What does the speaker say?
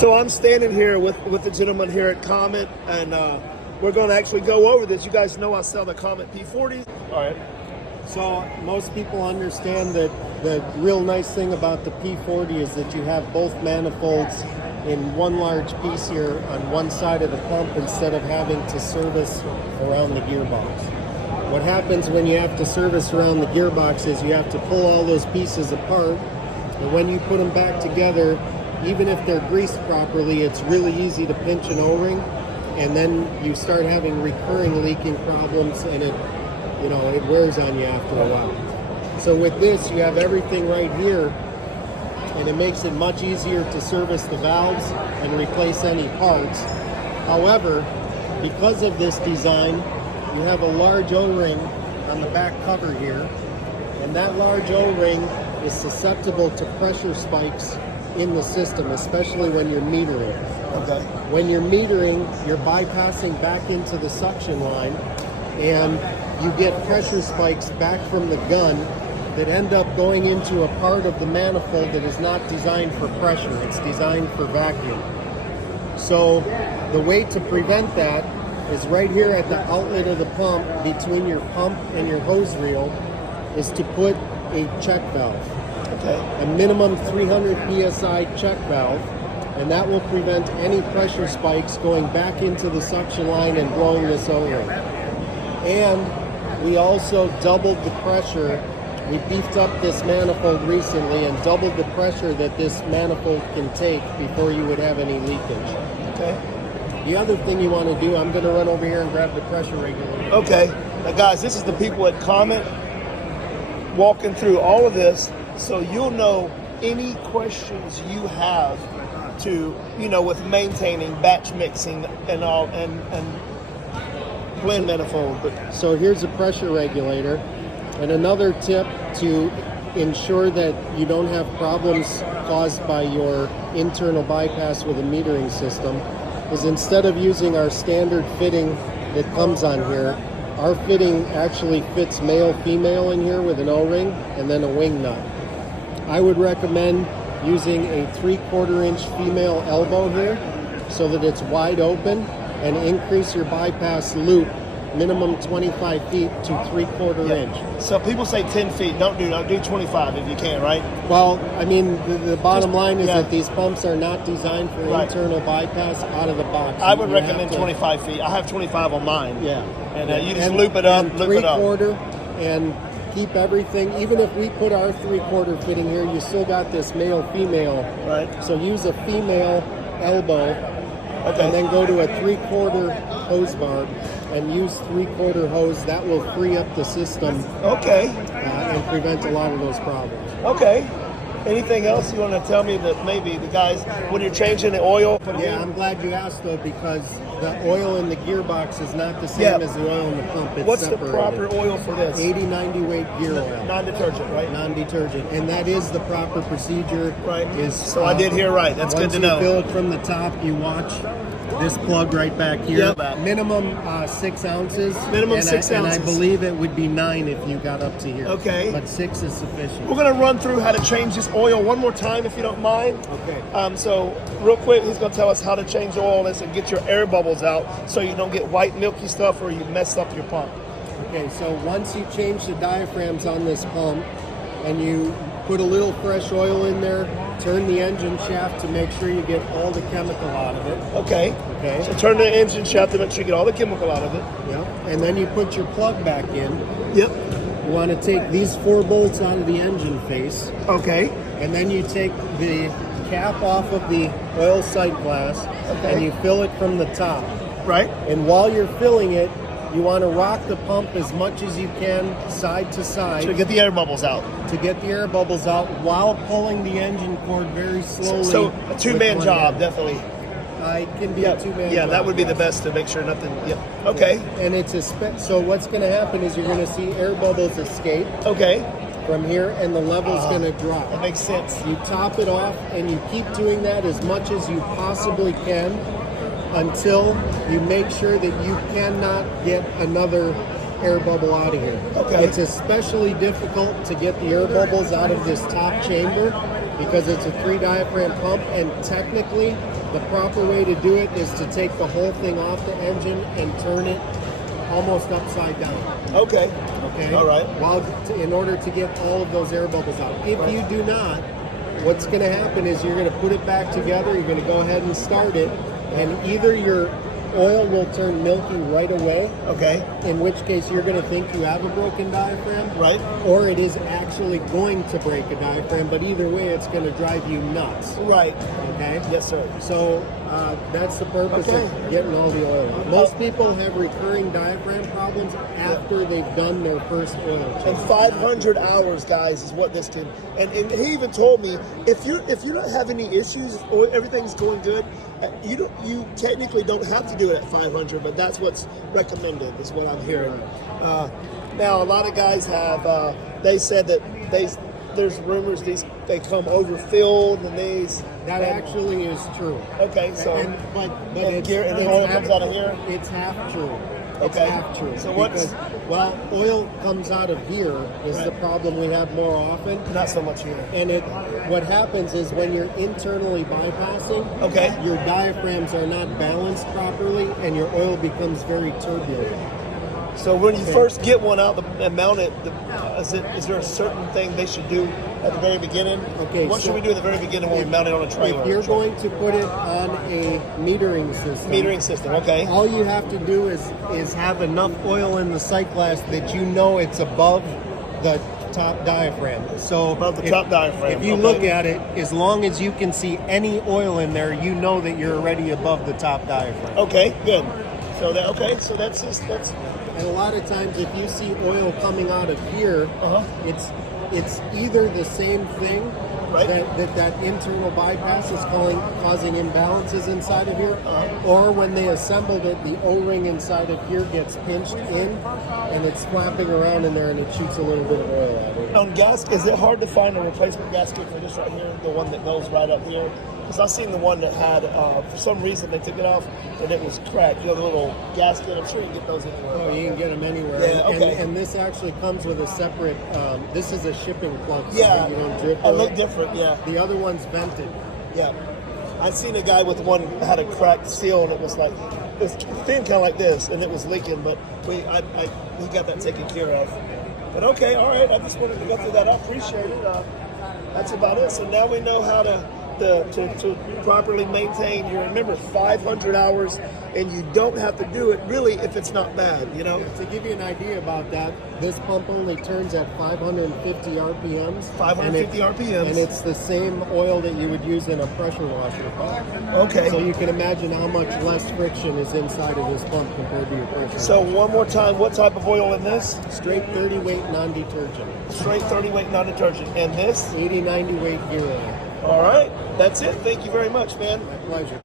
So I'm standing here with the gentleman here at Comet, and we're going to actually go over this. You guys know I sell the Comet P40. All right. So most people understand that the real nice thing about the P40 is that you have both manifolds in one large piece here on one side of the pump instead of having to service around the gearbox. What happens when you have to service around the gearbox is you have to pull all those pieces apart, and when you put them back together, even if they're greased properly, it's really easy to pinch an O-ring, and then you start having recurring leaking problems, and it wears on you after a while. So with this, you have everything right here, and it makes it much easier to service the valves and replace any parts. However, because of this design, you have a large O-ring on the back cover here, and that large O-ring is susceptible to pressure spikes in the system, especially when you're metering. Okay. When you're metering, you're bypassing back into the suction line, and you get pressure spikes back from the gun that end up going into a part of the manifold that is not designed for pressure. It's designed for vacuum. So the way to prevent that is right here at the outlet of the pump, between your pump and your hose reel, is to put a check valve. Okay. A minimum 300 psi check valve, and that will prevent any pressure spikes going back into the suction line and blowing this O-ring. And we also doubled the pressure. We beefed up this manifold recently and doubled the pressure that this manifold can take before you would have any leakage. Okay. The other thing you want to do, I'm going to run over here and grab the pressure regulator. Okay. Now, guys, this is the people at Comet walking through all of this, so you'll know any questions you have to, with maintaining batch mixing and all, and blend manifold. But so here's a pressure regulator, and another tip to ensure that you don't have problems caused by your internal bypass with a metering system is, instead of using our standard fitting that comes on here, our fitting actually fits male-female in here with an O-ring and then a wing nut. I would recommend using a 3/4 inch female elbow here so that it's wide open, and increase your bypass loop minimum 25 feet to 3/4 inch. So people say 10 feet. Don't do 25 if you can, right? Well, I mean, the bottom line is that these pumps are not designed for Right. internal bypass out of the box. I would You recommend have to- 25 feet. I have 25 on mine. Yeah. And you just loop it up, and loop it up. 3/4, and keep everything. Even if we put our 3/4 fitting here, you still got this male-female. Right. So use a female elbow, Okay. and then go to a 3/4 hose bar and use 3/4 hose. That will free up the system Okay. and prevent a lot of those problems. Okay. Anything else you want to tell me that maybe the guys, when you're changing the oil? Yeah, I'm glad you asked though, because the oil in the gearbox is not the same Yeah. as the oil in the pump. It's What's separated. the proper oil for this? 80-90 weight gear oil. Non-detergent, right? Non-detergent, and that is the proper procedure. Right. Is So I did hear right. That's good to know. Once you fill it from the top, you watch this plug right back here. Yep. Minimum 6 ounces. Minimum and 6 And ounces. I believe it would be 9 if you got up to here. Okay. But 6 is sufficient. We're going to run through how to change this oil one more time, if you don't mind. Okay. So real quick, he's going to tell us how to change the oil in this and get your air bubbles out so you don't get white milky stuff or you mess up your pump. Okay, so once you change the diaphragms on this pump and you put a little fresh oil in there, turn the engine shaft to make sure you get all the chemical out of it. Okay. Okay. So turn the engine shaft to make sure you get all the chemical out of it. Yep. And then you put your plug back in. Yep. You want to take these 4 bolts out of the engine face, Okay. and then you take the cap off of the oil sight glass, Okay. and you fill it from the top. Right. And while you're filling it, you want to rock the pump as much as you can side to side So get the air bubbles out. to get the air bubbles out while pulling the engine cord very slowly. So a two-man with one job, hand. definitely. It can be a 2-man Yeah, job. that would be the yes. best to make sure nothing. Yep. Okay. And it's so what's going to happen is you're going to see air bubbles escape Okay. from here, and the level's going to drop. That makes sense. You top it off, and you keep doing that as much as you possibly can until you make sure that you cannot get another air bubble out of here. Okay. It's especially difficult to get the air bubbles out of this top chamber because it's a 3 diaphragm pump, and technically the proper way to do it is to take the whole thing off the engine and turn it almost upside down. Okay. Okay. All right. In order to get all of those air bubbles out. If you do not, what's going to happen is you're going to put it back together. You're going to go ahead and start it, and either your oil will turn milky right away. Okay. In which case you're going to think you have a broken diaphragm. Right. Or it is actually going to break a diaphragm, but either way it's going to drive you nuts. Right. Okay? Yes, sir. So that's the purpose of getting all the oil out. Most people have recurring diaphragm problems after they've done their first oil change. And 500 hours, guys, is what this can. And he even told me if you don't have any issues or everything's going good, you technically don't have to do it at 500, but that's what's recommended, is what I'm hearing. Now, a lot of guys have. They said that there's rumors they come overfilled and these. That actually is true. Okay, so but and it's, gear, and it's oil half, comes out of here. It's half true. Okay. It's half true. So what's oil comes out of here is the problem we have more often. not so much here? And what happens is when you're internally bypassing, your diaphragms are not balanced properly, and your oil becomes very turbulent. So when you first get one out and mount it, is there a certain thing they should do at the very beginning? Okay. What should we do at the very beginning when we mount it on a trailer? If you're going to put it on a metering system. Metering system, okay. All you have to do is have enough oil in the sight glass that you know it's above the top diaphragm. So above the top diaphragm. If you look at it, as long as you can see any oil in there, you know that you're already above the top diaphragm. Okay, good. So that's And a lot of times, if you see oil coming out of here, it's either the same thing that internal bypass is causing imbalances inside of here, or when they assembled it, the O-ring inside of here gets pinched in, and it's flapping around in there, and it shoots a little bit of oil out of it. on gasket. Is it hard to find a replacement gasket for this right here, the one that goes right up here? Because I've seen the one that had, for some reason, they took it off and it was cracked. You know, the little gasket. I'm sure you can get those anywhere. Oh, you can get them anywhere. Yeah, okay. And this actually comes with a separate. This is a shipping plug. So Yeah, you don't drip it oil. looked different. Yeah, The other one's vented. yeah. I've seen a guy with one had a cracked seal and it was thin, kind of like this, and it was leaking. But we got that taken care of. But okay, all right. I just wanted to go through that. I appreciate it. That's about it. So now we know how to properly maintain your, remember, 500 hours, and you don't have to do it really if it's not bad, you know. To give you an idea about that, this pump only turns at 550 RPMs. 550 RPMs. And it's the same oil that you would use in a pressure washer pump. Okay. So you can imagine how much less friction is inside of this pump compared to your pressure So washer. one more time, what type of oil in this? Straight 30 weight non-detergent. Straight 30 weight non-detergent. And this? 80-90 weight gear oil. All right. That's it. Thank you very much, man. My pleasure.